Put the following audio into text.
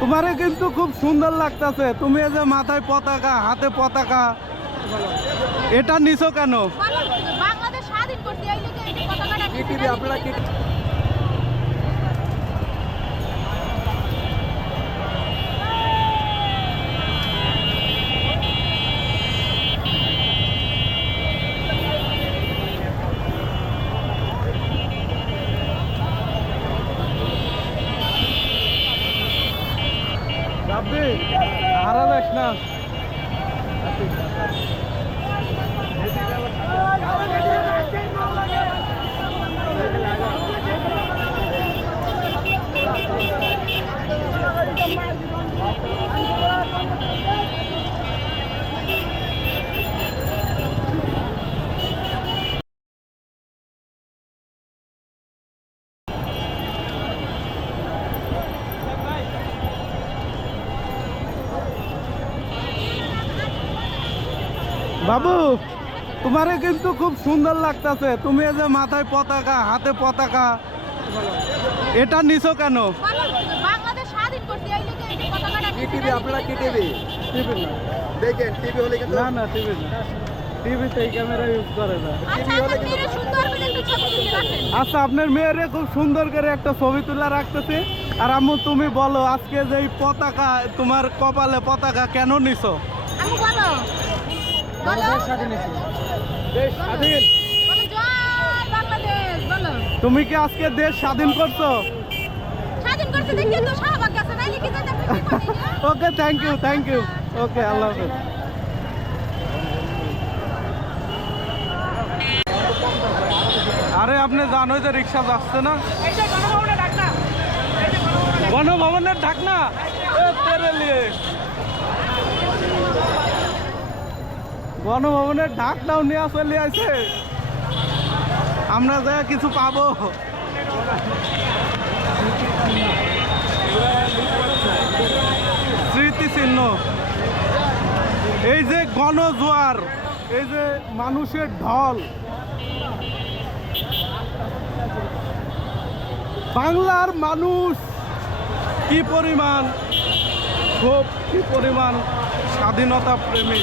তোমারে কিন্তু খুব সুন্দর লাগতেছে। তুমি এই যে মাথায় পতাকা হাতে পতাকা এটা নিছো কেন? বাংলাদেশ স্বাধীন করতে আপনারা কি রাব্বি হারাবেশ না বাবু তোমারে কিন্তু খুব সুন্দর লাগতেছে। তুমি এই যে মাথায় পতাকা হাতে পতাকা এটা নিছো কেন? না। না টিভি না। টিভিতে এই ক্যামেরা ইউজ করে না। আচ্ছা আপনার মেয়েরা আচ্ছা আপনার মেয়েরে খুব সুন্দর করে একটা ছবি তুলে রাখতেছি। আর আম্মু তুমি বলো আজকে যে এই পতাকা তোমার কপালে পতাকা কেন নিছো? স্বাধীন। বলো জয় বাংলাদেশ বলো। তুমি কি আজকে দেশ স্বাধীন করছ? তো okay thank you thank you okay আল্লাহ হাফেজ আরে আপনি জানোই যে রিক্সা যাচ্ছে না। গণভবনের ঢাকনা। তেরে গণভবনের ঢাকনাও নিয়ে চলে আছে আমরা যা কিছু পাবো। স্মৃতিচিহ্ন। এই যে গণজোয়ার, এই যে মানুষের ঢল। বাংলার মানুষ কি পরিমাণ, খুব কি পরিমাণ স্বাধীনতা প্রেমী।